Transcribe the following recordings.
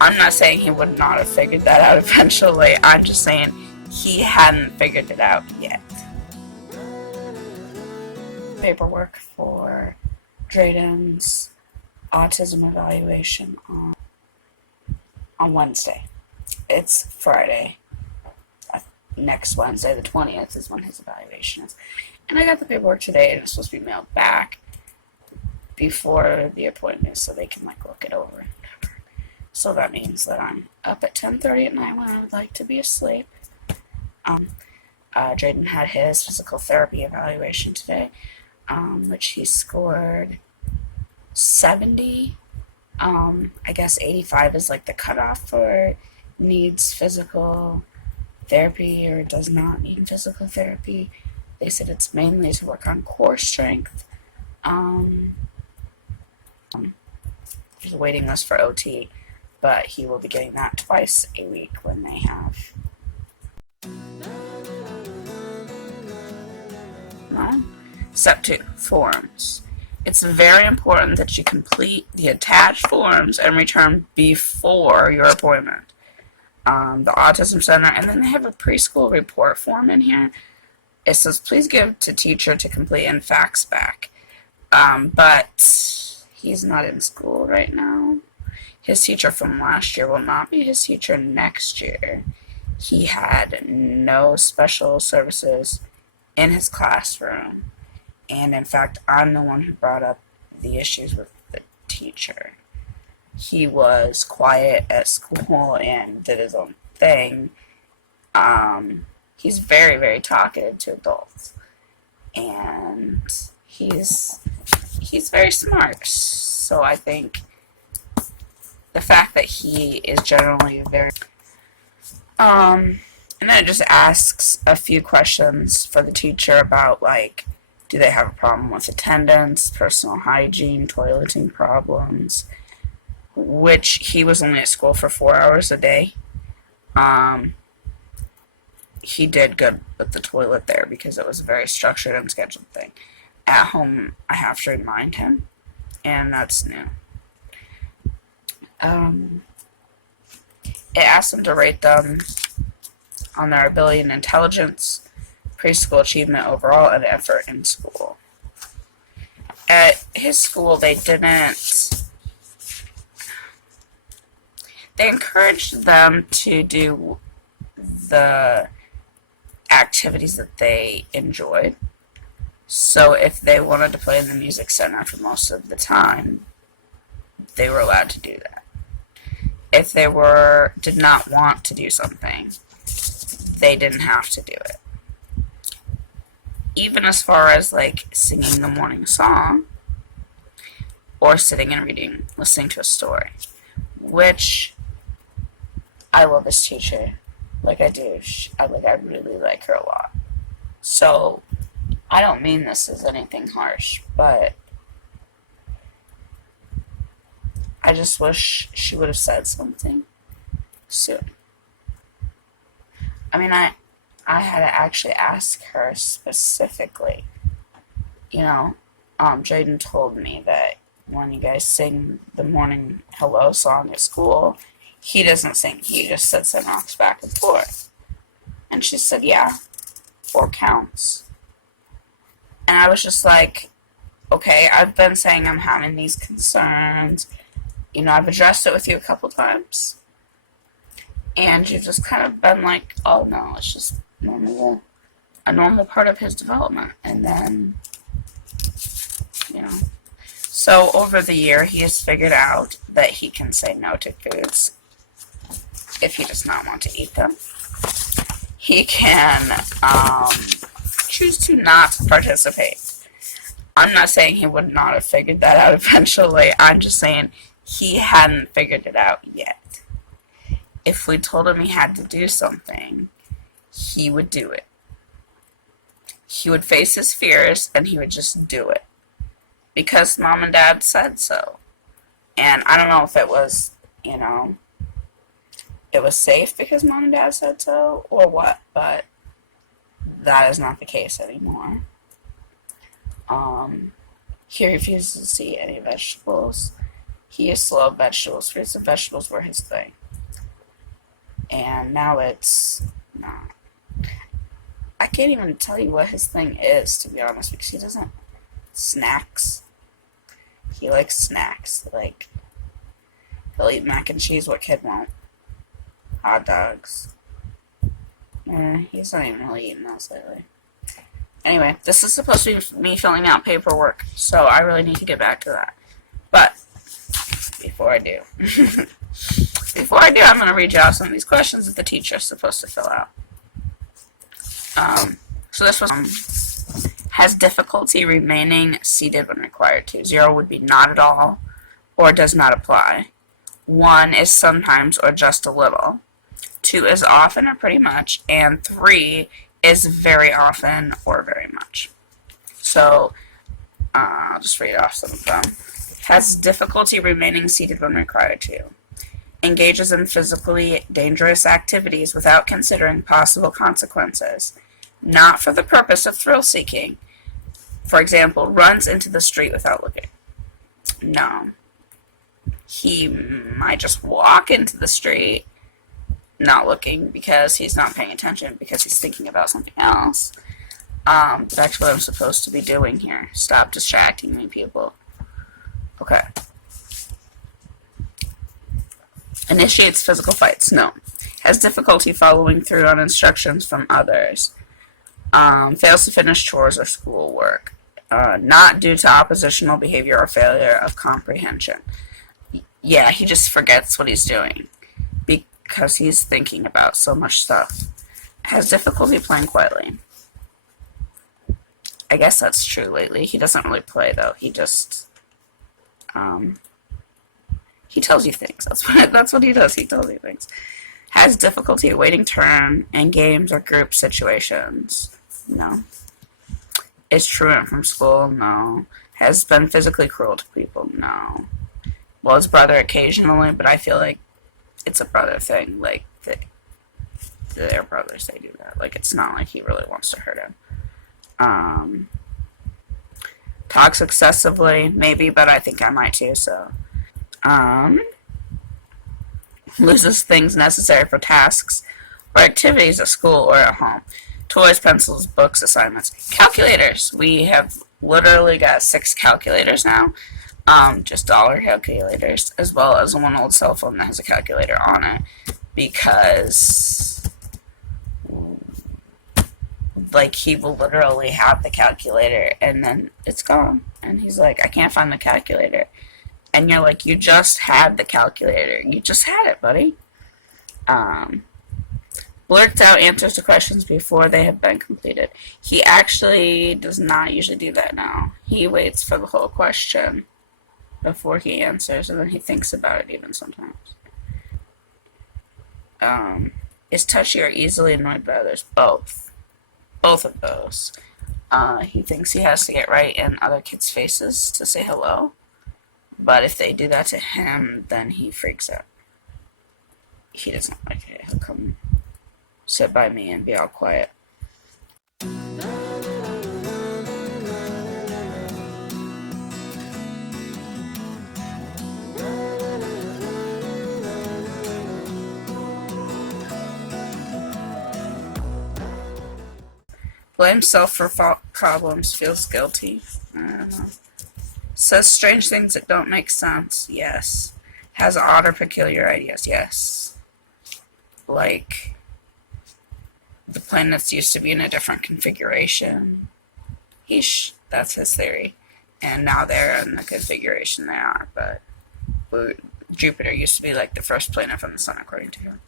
I'm not saying he would not have figured that out eventually. I'm just saying he hadn't figured it out yet. Paperwork for Drayden's Autism Evaluation on Wednesday. It's Friday. Next Wednesday, the 20th, is when his evaluation is. And I got the paperwork today, and it's supposed to be mailed back before the appointment so they can look it over and whatever. So that means that I'm up at 10:30 at night when I would like to be asleep. Drayden had his physical therapy evaluation today, which he scored 70. I guess 85 is the cutoff for needs physical therapy or does not need physical therapy. They said it's mainly to work on core strength. There's a waiting list for OT, but he will be getting that twice a week when they have. Step 2, forms. It's very important that you complete the attached forms and return before your appointment. The Autism Center, and then they have a preschool report form in here. It says, please give to teacher to complete and fax back. But he's not in school right now. His teacher from last year will not be his teacher next year. He had no special services in his classroom. And in fact, I'm the one who brought up the issues with the teacher. He was quiet at school and did his own thing. He's very, very talkative to adults. And he's very smart. So I think the fact that he is generally very... and then it just asks a few questions for the teacher about, do they have a problem with attendance, personal hygiene, toileting problems, which he was only at school for 4 hours a day. He did good with the toilet there because it was a very structured and scheduled thing. At home, I have to remind him, and that's new. It asked him to rate them on their ability and intelligence, preschool achievement overall, and effort in school. At his school, they encouraged them to do the activities that they enjoyed. So if they wanted to play in the music center for most of the time, they were allowed to do that. If they did not want to do something, they didn't have to do it. Even as far as singing the morning song or sitting and listening to a story, which I love this teacher. I do. I really like her a lot. So I don't mean this as anything harsh, but I just wish she would have said something soon. I mean, I had to actually ask her specifically. Drayden told me that when you guys sing the morning hello song at school, he doesn't sing. He just sits and rocks back and forth. And she said, yeah, 4 counts. And I was just like, okay, I've been saying I'm having these concerns. I've addressed it with you a couple times. And you've just kind of been like, oh no, it's just a normal part of his development. And then, So over the year, he has figured out that he can say no to foods if he does not want to eat them. He can choose to not participate. I'm not saying he would not have figured that out eventually. I'm just saying he hadn't figured it out yet. If we told him he had to do something, he would do it. He would face his fears and he would just do it. Because mom and dad said so. And I don't know if it was, it was safe because mom and dad said so or what, but that is not the case anymore. He refuses to see any vegetables. He used to love vegetables. Fruits and vegetables were his thing. And now it's not. I can't even tell you what his thing is, to be honest, because he doesn't. Snacks. He likes snacks. Like, he'll eat mac and cheese. What kid won't? Hot dogs. He's not even really eating those lately. Anyway, this is supposed to be me filling out paperwork, so I really need to get back to that. But before I do, I'm going to read you out some of these questions that the teacher is supposed to fill out. So this was, has difficulty remaining seated when required to. 0 would be not at all, or does not apply. 1 is sometimes or just a little. 2 is often or pretty much. And 3 is very often or very much. So, I'll just read off some of them. Has difficulty remaining seated when required to. Engages in physically dangerous activities without considering possible consequences, not for the purpose of thrill-seeking. For example, runs into the street without looking. No. He might just walk into the street not looking because he's not paying attention, because he's thinking about something else. That's what I'm supposed to be doing here. Stop distracting me, people. Okay. Initiates physical fights. No. Has difficulty following through on instructions from others. Fails to finish chores or schoolwork. Not due to oppositional behavior or failure of comprehension. Yeah, he just forgets what he's doing because he's thinking about so much stuff. Has difficulty playing quietly. I guess that's true lately. He doesn't really play, though. He just, he tells you things. That's what he does. He tells you things. Has difficulty awaiting turn in games or group situations. No. Is truant from school. No. Has been physically cruel to people. No. Well, his brother occasionally, but I feel like it's a brother thing. Like, they're brothers, they do that. Like, it's not like he really wants to hurt him. Talks excessively, maybe, but I think I might too, so. Loses things necessary for tasks or activities at school or at home. Toys, pencils, books, assignments. Calculators. We have literally got 6 calculators now. Just dollar calculators, as well as one old cell phone that has a calculator on it, because, like, he will literally have the calculator, and then it's gone, and he's like, I can't find the calculator, and you're like, you just had the calculator, you just had it, buddy. Blurts out answers to questions before they have been completed. He actually does not usually do that now. He waits for the whole question before he answers, and then he thinks about it even sometimes. Is touchy or easily annoyed by others? Both. Both of those. He thinks he has to get right in other kids' faces to say hello, but if they do that to him, then he freaks out. He doesn't like it. He'll come sit by me and be all quiet. Blames self for problems, feels guilty. I don't know. Says strange things that don't make sense. Yes. Has odd or peculiar ideas. Yes. Like, the planets used to be in a different configuration. That's his theory. And now they're in the configuration they are, but Jupiter used to be like the first planet from the sun, according to him.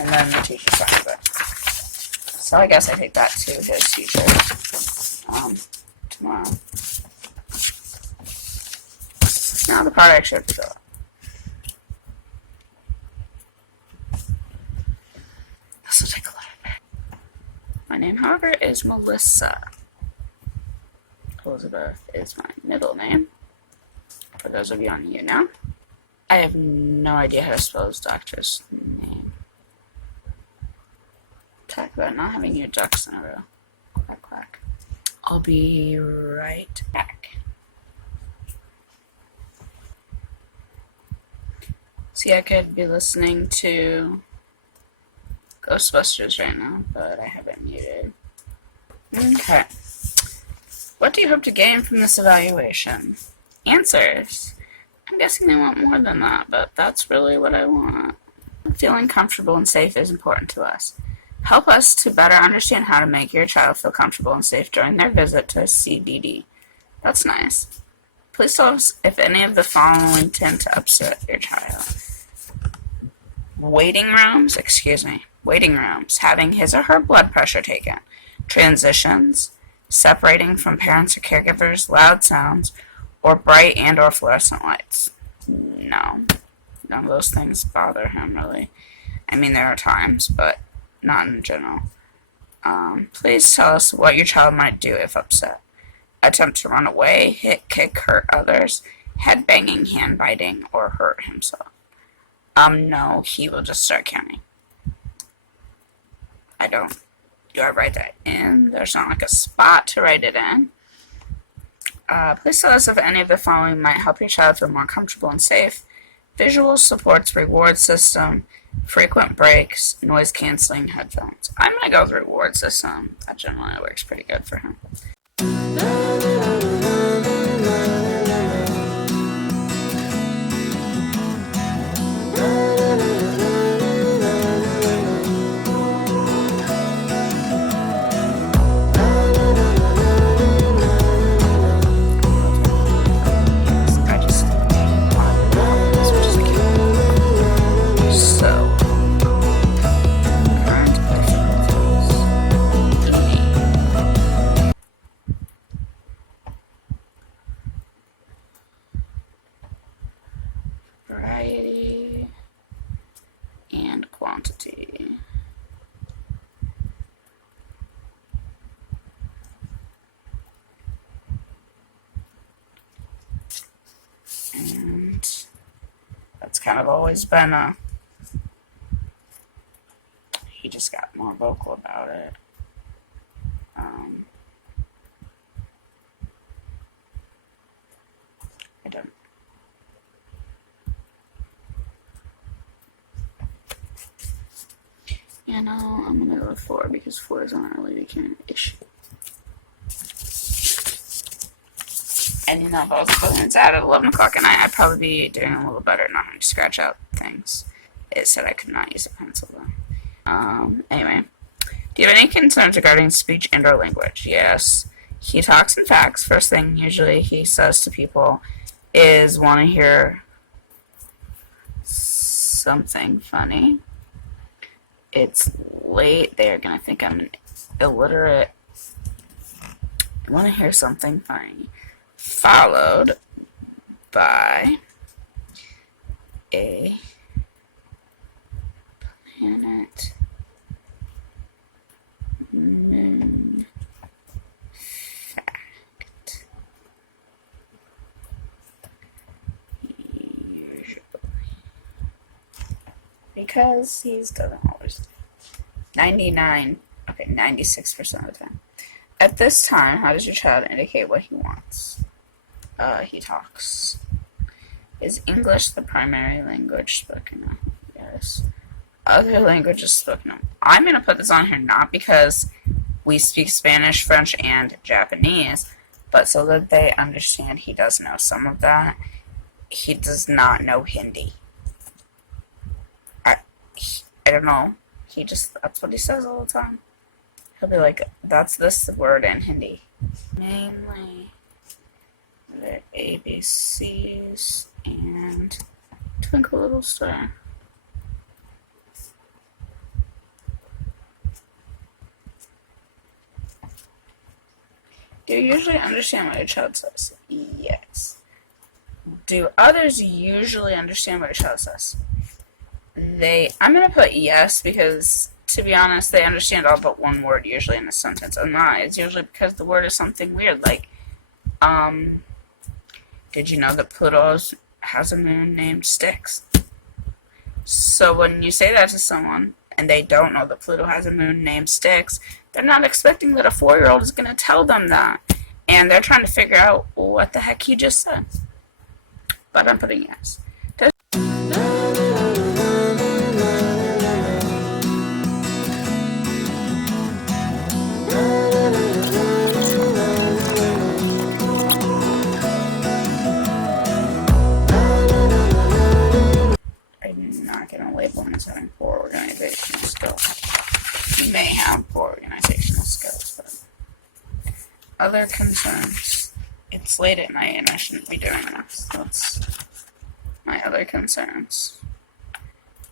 And then the teacher signs it. So I guess I take that to his teacher tomorrow. Now the part I actually have to fill out. This will take a little bit. My name, however, is Melissa. Elizabeth is my middle name. For those of you on here now. I have no idea how to spell his doctor's name. Talk about not having your ducks in a row. Quack, quack. I'll be right back. See, I could be listening to Ghostbusters right now, but I have it muted. Okay. What do you hope to gain from this evaluation? Answers. I'm guessing they want more than that, but that's really what I want. Feeling comfortable and safe is important to us. Help us to better understand how to make your child feel comfortable and safe during their visit to CDD. That's nice. Please tell us if any of the following tend to upset your child. Waiting rooms, having his or her blood pressure taken, transitions, separating from parents or caregivers, loud sounds, or bright and or fluorescent lights. No, none of those things bother him really. I mean, there are times, but not in general. Please tell us what your child might do if upset. Attempt to run away, hit, kick, hurt others, head banging, hand biting, or hurt himself. No, he will just start counting. Do I write that in? There's not like a spot to write it in. Please tell us if any of the following might help your child feel more comfortable and safe. Visual supports reward system, frequent breaks, noise canceling headphones. I'm going to go with reward system. That generally works pretty good for him. Variety and quantity. And that's kind of always been he just got more vocal about it. I don't. You know, I'm gonna go with 4 because 4 is not really an issue. And you know, if I was putting it at 11 o'clock at night, I'd probably be doing a little better, not having to scratch out things. It said I could not use a pencil though. Anyway. Do you have any concerns regarding speech and or language? Yes. He talks in facts. First thing usually he says to people is want to hear something funny. It's late. They're going to think I'm illiterate. I want to hear something funny. Followed by a planet moon fact. Usually. Because he's doesn't always. 96% of the time. At this time, how does your child indicate what he wants? He talks. Is English the primary language spoken? Yes. Other languages spoken. I'm going to put this on here not because we speak Spanish, French, and Japanese, but so that they understand he does know some of that. He does not know Hindi. I don't know. That's what he says all the time. He'll be like, that's this word in Hindi. Namely, the ABCs and Twinkle Little Star. Do you usually understand what your child says? Yes. Do others usually understand what your child says? I'm going to put yes because, to be honest, they understand all but one word usually in a sentence. And that is usually because the word is something weird, like, did you know that Pluto has a moon named Styx? So when you say that to someone, and they don't know that Pluto has a moon named Styx, they're not expecting that a 4-year-old is going to tell them that. And they're trying to figure out what the heck he just said. But I'm putting yes. Other concerns. It's late at night and I shouldn't be doing this. That's my other concerns.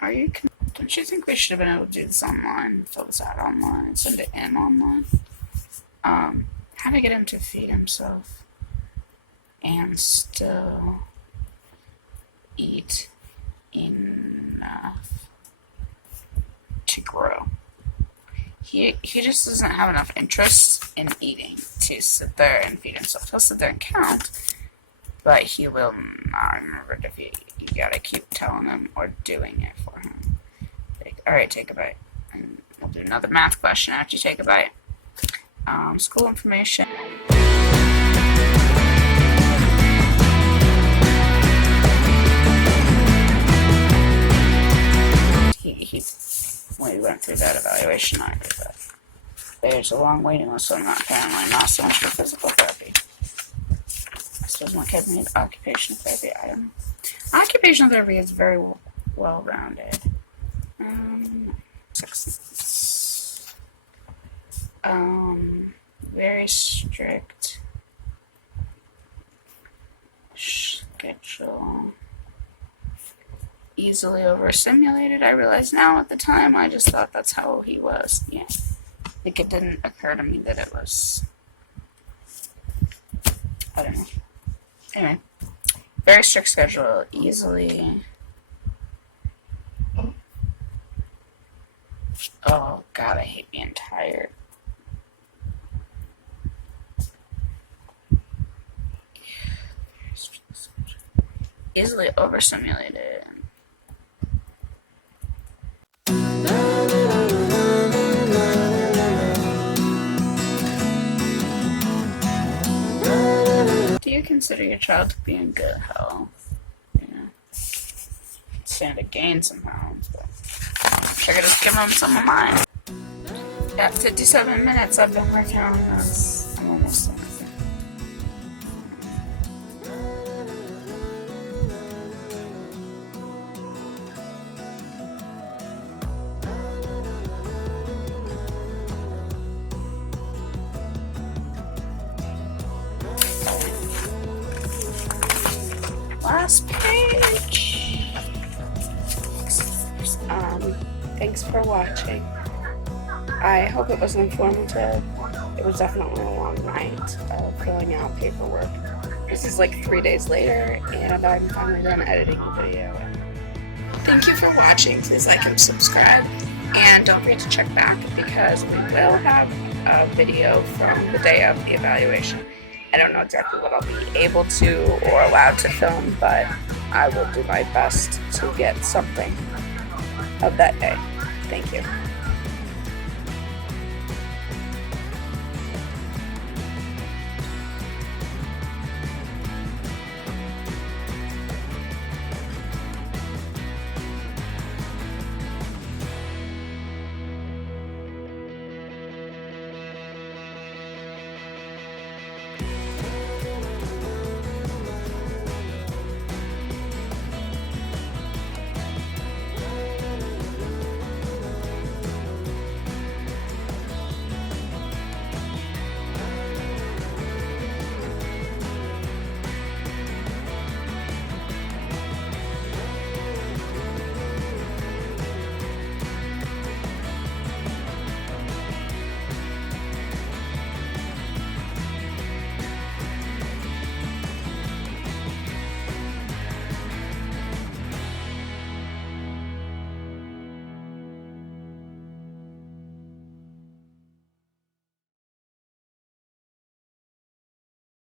Don't you think we should have been able to do this online? Fill this out online, send it in online? How to get him to feed himself and still eat enough to grow. He just doesn't have enough interest in eating to sit there and feed himself. He'll sit there and count, but he will not remember to feed. You gotta keep telling him or doing it for him. Alright, take a bite. And we'll do another math question after you take a bite. School information. We went through that evaluation. I did that. There's a long waiting list, so I'm not apparently not so much for physical therapy. I suppose my kid needs occupational therapy. I don't know. Occupational therapy is very well-rounded. 6 months. Very strict schedule. Easily overstimulated. I realize now, at the time I just thought that's how he was. Yeah. Like, it didn't occur to me that it was, I don't know. Anyway, very strict schedule, easily. Oh God, I hate being tired. Easily overstimulated. Do you consider your child to be in good health? Yeah. Stand to gain some pounds, but I could just give them some of mine. At 57 minutes, I've been working on this. I'm almost done. Last page. Thanks for watching. I hope it was informative. It was definitely a long night of filling out paperwork. This is like 3 days later, and I'm finally done editing the video. Thank you for watching. Please like and subscribe, and don't forget to check back because we will have a video from the day of the evaluation. I don't know exactly what I'll be able to or allowed to film, but I will do my best to get something of that day. Thank you.